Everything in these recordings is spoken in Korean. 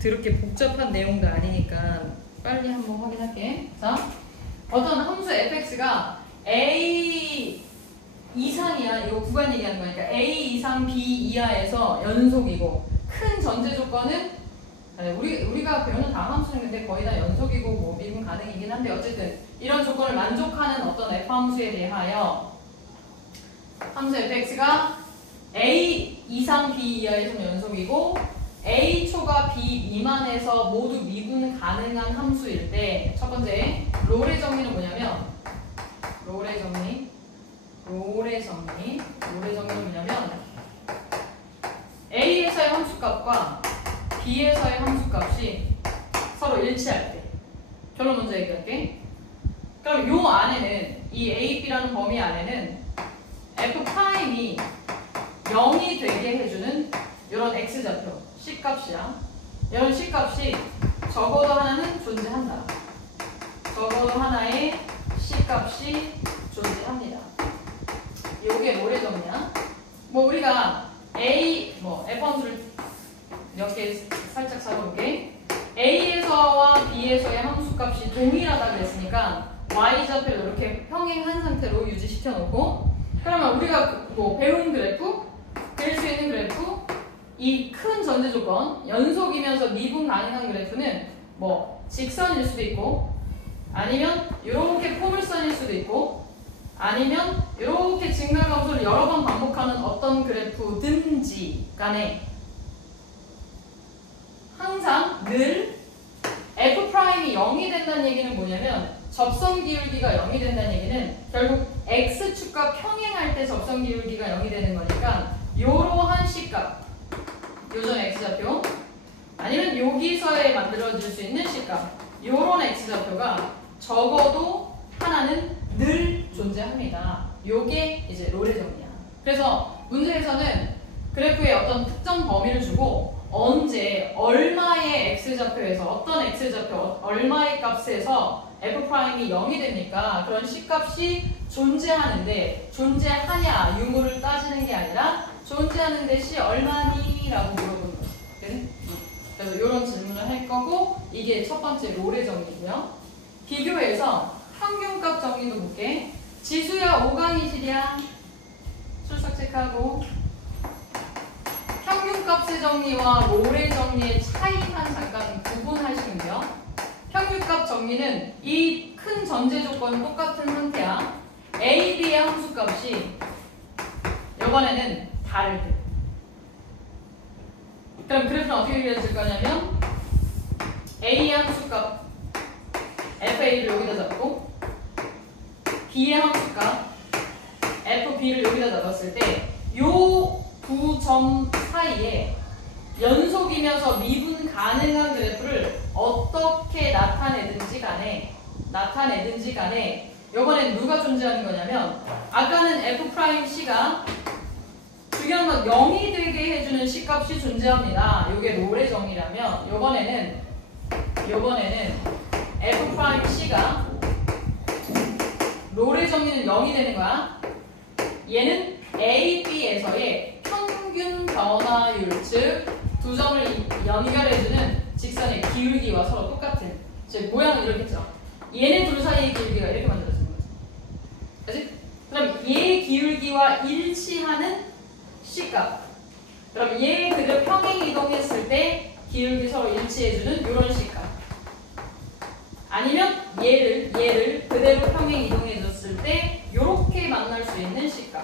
그렇게 복잡한 내용도 아니니까 빨리 한번 확인할게. 자, 어떤 함수 fx가 a 이상이야. 이거 구간 얘기하는 거니까 a 이상 b 이하에서 연속이고, 큰 전제 조건은 우리가 배우는 다음 함수는 근데 거의 다 연속이고 뭐 미분 가능이긴 한데, 어쨌든 이런 조건을 만족하는 어떤 f 함수에 대하여 함수 fx가 a 이상 b 이하에서 연속이고 a 초가 b 미만에서 모두 미분 가능한 함수일 때, 첫 번째 롤의 정리는 뭐냐면, 롤의 정리는 뭐냐면 a에서의 함수값과 b에서의 함수값이 서로 일치할 때. 결론 먼저 얘기할게. 그럼 요 안에는, 이 a, b라는 범위 안에는 f'이 0이 되게 해주는 이런 x좌표 C값이야. 이런 C값이 적어도 하나는 존재한다. 적어도 하나의 C값이 존재합니다. 요게 롤의 정리야. 뭐 우리가 A, F 함수를 몇 개 살짝 잡아볼게. A에서와 B에서의 함수값이 동일하다 그랬으니까 Y좌표를 이렇게 평행한 상태로 유지시켜 놓고, 그러면 우리가 뭐 배운 그래프, 그릴 수 있는 그래프, 이 큰 전제 조건, 연속이면서 미분 가능한 그래프는 뭐 직선일 수도 있고, 아니면 이렇게 포물선일 수도 있고, 아니면 이렇게 증가감소를 여러 번 반복하는 어떤 그래프든지 간에 항상 늘 f'이 0이 된다는 얘기는 뭐냐면, 접선 기울기가 0이 된다는 얘기는 결국 x축과 평행할 때 접선 기울기가 0이 되는 거니까, 요러한 C값, 요전 x좌표, 아니면 여기서에 만들어질 수 있는 C값, 요런 x좌표가 적어도 하나는 늘 존재합니다. 요게 이제 롤의 정리야. 그래서 문제에서는 그래프의 어떤 특정 범위를 주고 언제 얼마의 x좌표에서, 어떤 x좌표 얼마의 값에서 f'이 0이 됩니까? 그런 C값이 존재하는데, 존재하냐 유무를 따지는 게 아니라 존재하는데 C 얼마니? 라고 물어보는 거죠. 그래서 이런 질문을 할 거고, 이게 첫 번째 롤의 정리고요. 비교해서 평균값 정리도 볼게. 지수야 5강이시랴? 출석 체크하고. 평균값의 정리와 롤의 정리의 차이만 잠깐 구분하시면요. 평균값 정리는 이 큰 전제 조건 똑같은 상태야. A, B의 함수값이 이번에는 다를 때. 그럼 그래프는 어떻게 그려질 거냐면, A의 함수값 FA를 여기다 잡고, B의 함수값 FB를 여기다 잡았을 때 요 두 점 사이에 연속이면서 미분 가능한 그래프를 어떻게 나타내든지 간에 이번엔 누가 존재하는 거냐면, 아까는 F'C가 중요한 건 0이 되게 해주는 C값이 존재합니다. 이게 롤의 정리라면, 이번에는 F'C가 롤의 정리는 0이 되는 거야. 얘는 A, B에서의 평균 변화율, 즉 두 점을 연결해주는 직선의 기울기와 서로 똑같은, 즉 모양은 이렇겠죠. 얘네 둘 사이의 기울기가 이렇게 만들어지는 거죠. 그치? 그럼 얘 기울기와 일치하는 C값. 그럼 얘 그대로 평행 이동했을 때 기울기 서로 일치해주는 이런 C값. 아니면 얘를 그대로 평행 이동해줬을 때 이렇게 만날 수 있는 C값.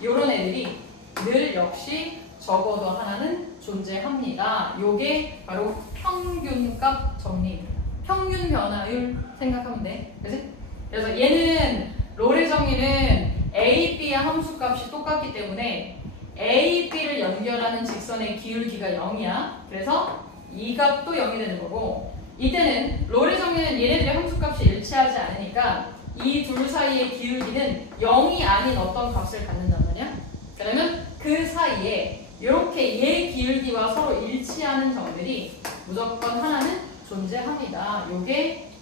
이런 애들이 늘 역시 적어도 하나는 존재합니다. 요게 바로 평균값 정리입니다. 평균 변화율 생각하면 돼. 그치? 그래서 얘는 롤의 정의는 A, B의 함수값이 똑같기 때문에 A, B를 연결하는 직선의 기울기가 0이야. 그래서 이 값도 0이 되는 거고, 이때는 롤의 정의는 얘네들의 함수값이 일치하지 않으니까 이 둘 사이의 기울기는 0이 아닌 어떤 값을 갖는단 말이야. 그러면 그 사이에 이렇게 얘 기울기와 서로 일치하는 점들이 무조건 하나는 존재합니다. 요게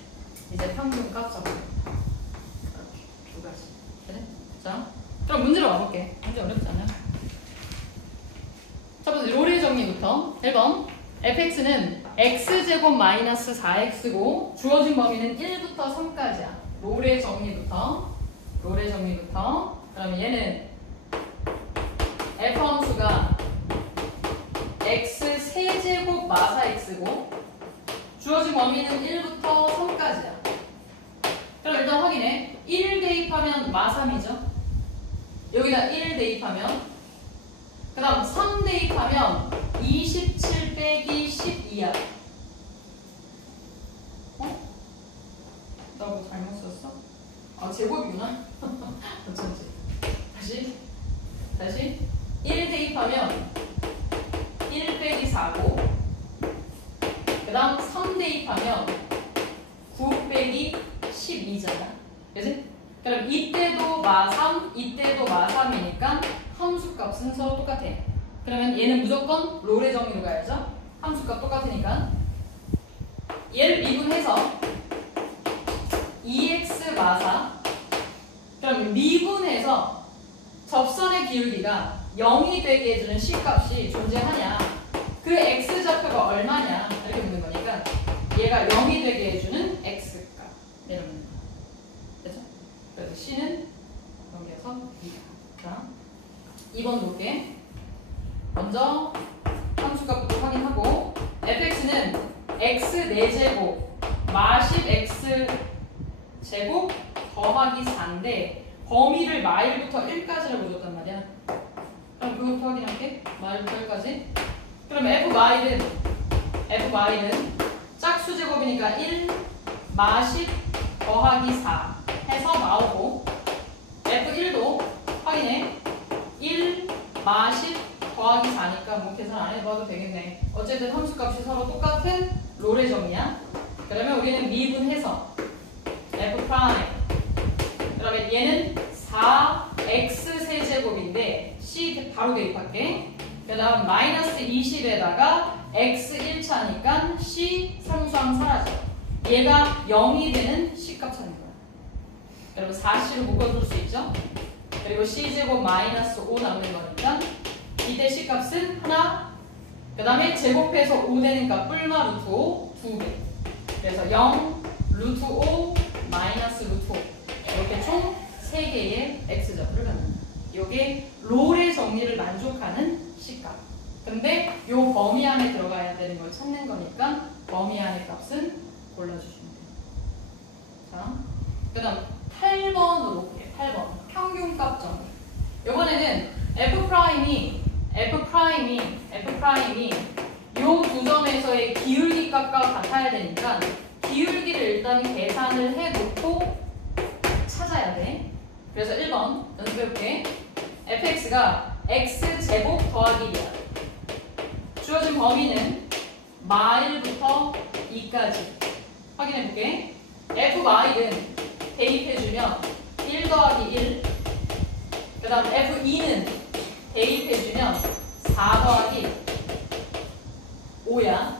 이제 평균값 정리입니다. 이렇게 두 가지. 그래? 자, 그럼 문제로 와볼게. 문제 어렵지 않아요? 첫 번째 롤의 정리부터. 1번 fx는 x제곱 마이너스 4x고 주어진 범위는 1부터 3까지야. 롤의 정리부터. 그러면 얘는 f 함수가 x 세제곱 마사 x고 주어진 범위는 1부터 3까지야. 그럼 일단 확인해. 1 대입하면 마3이죠. 여기다 1 대입하면 그 다음 3 대입하면 27 빼기 12야. 어? 나 뭐 잘못 썼어? 아 제곱이구나. 어쩐지. 다시 1 대입하면 1 빼기 4고 그 다음 3 대입하면 9 빼기 12잖아. 그치? 그럼 이때도 마3, 이때도 마3이니까 함수값은 서로 똑같아. 그러면 얘는 무조건 롤의 정리로 가야죠. 함수값 똑같으니까 얘를 미분해서 2x 마4 그럼 미분해서 접선의 기울기가 0이 되게 해주는 C값이 존재하냐 그 X좌표가 얼마냐 이렇게 묻는 거니까 얘가 0이 되게 해주는 X값 이러면 됩니다. 그렇죠? 그래서 C는 넘겨서 2다. 자, 2번 볼게. 먼저 함수값부터 확인하고 fx는 x 4제곱 마십 x 제곱 더하기 4인데 범위를 마일부터 1까지라고 줬단 말이야. 그럼 그것부터 확인할게. 마일부터 1까지. 그럼 f 마일은 짝수제곱이니까 1 마십 더하기 4 해서 나오고 f1도 확인해. 1 마십 더하기 4니까 뭐 계산 안 해봐도 되겠네. 어쨌든 함수값이 서로 똑같은 롤의 정리야. 그러면 우리는 미분해서 f 프라임 그러면 얘는 4x 세제곱인데 c 바로 대입할게. 그 다음 마이너스 20에다가 x 1차니까 c 상수항 사라져. 얘가 0이 되는 c값 찾는 거야. 여러분 4c로 묶어줄 수 있죠? 그리고 c제곱 마이너스 5 남는 거니까 이때 C값은 하나, 그 다음에 제곱해서 5 되는 값 뿔마 루트 5 2배. 그래서 0, 루트 5, 마이너스 루트 5 이렇게 총 3개의 X좌표를 갖는다. 이게 롤의 정리를 만족하는 C값. 근데 이 범위 안에 들어가야 되는 걸 찾는 거니까 범위 안의 값은 골라주시면 돼요. 자, 그 다음 8번으로 볼게요. 8번 평균값 정리. 이번에는 F'이 요 두 점에서의 기울기 값과 같아야 되니까 기울기를 일단 계산을 해놓고 찾아야 돼. 그래서 1번 연습해볼게. fx가 x제곱 더하기 1이야. 주어진 범위는 마1부터 2까지. 확인해볼게. f마일은 대입해주면 1 더하기 1 그 다음 f2는 대입해주면 4 더하기 5야.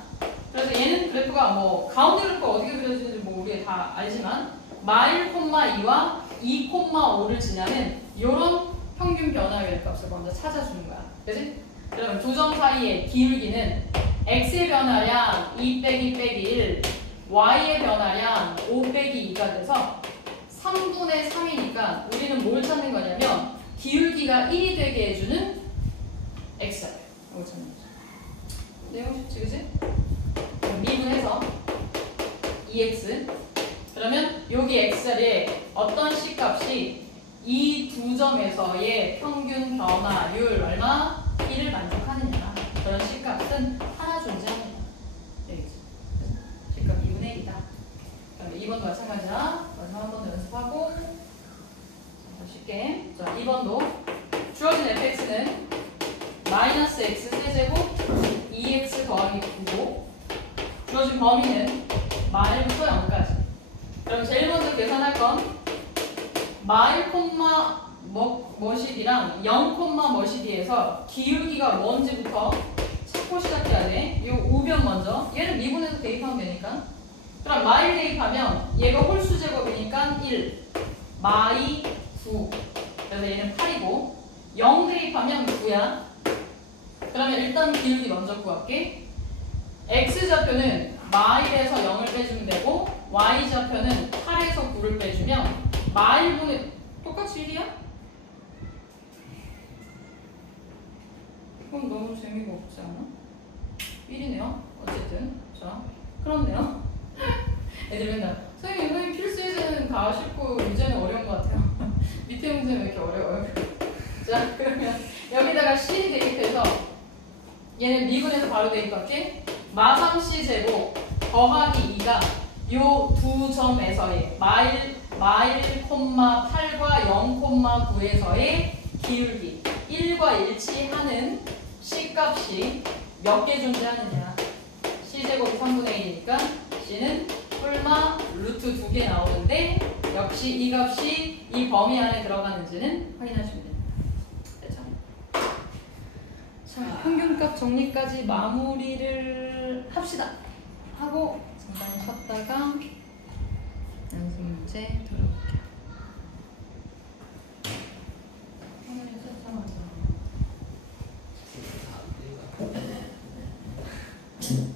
그래서 얘는 그래프가 뭐 가운데 그래프가 어떻게 그려지는지 뭐 우리가 다 알지만 마1, 2와 2, 5를 지나는 이런 평균 변화율 값을 먼저 찾아주는 거야. 그치? 그러면 두 점 사이의 기울기는 x의 변화량 2 빼기 1, y의 변화량 5 빼기 2가 돼서 3분의 3이니까 우리는 뭘 찾는 거냐면 기울기가 1이 되게 해주는 x좌표. 이거 찾는 거죠. 내용 쉽지, 그치? 미분해서 2x. 그러면 여기 x자리에 어떤 c값이 이 두 점에서의 평균 변화율 얼마? 1을 만족하느냐. 그런 c값은 하나 존재합니다. 되겠지? c값 2분의 1이다. 그럼 2번도 마찬가지야. 마지막 한 번 더 연습하고. 자, 쉽게. 자, 2번도 주어진 fx는 마이너스 x 세제곱 2x 더하기 9고 주어진 범위는 마1부터 0까지. 그럼 제일 먼저 계산할 건 마1, 머시기랑 0, 머시기에서 기울기가 뭔지부터 찾고 시작해야 돼. 이 우변 먼저. 얘를 미분해서 대입하면 되니까. 그럼 마1 대입하면 얘가 홀수 제곱이니까 1, 마2, 9. 그래서 얘는 8이고 0 대입하면 9야. 그러면 일단 기울기 먼저 구할게. x좌표는 마일에서 0을 빼주면 되고 y좌표는 8에서 9를 빼주면 마일분의 똑같이 1이야? 그럼 너무 재미가 없지 않아? 1이네요. 어쨌든 자 그렇네요. 애들 맨날 선생님 필수예제는 다 쉽고 문제는 어려운 것 같아요. 밑에 문제는 왜 이렇게 어려워요? 자 그러면 여기다가 C 대입해서 얘는 미분해서 바로 대입할게. 마삼C 제곱 더하기 2가 요 두 점에서의 마일, 8과 0,9에서의 기울기 1과 일치하는 C값이 몇 개 존재하느냐. C제곱이 3분의 1이니까 C는 뿔마 루트 2개 나오는데 역시 이 값이 이 범위 안에 들어가는지는 확인하시면 됩니다. 됐죠? 자, 평균값 정리까지 마무리를 합시다. 하고 잠깐 쉬었다가 연습 문제 들어볼게요. 하나에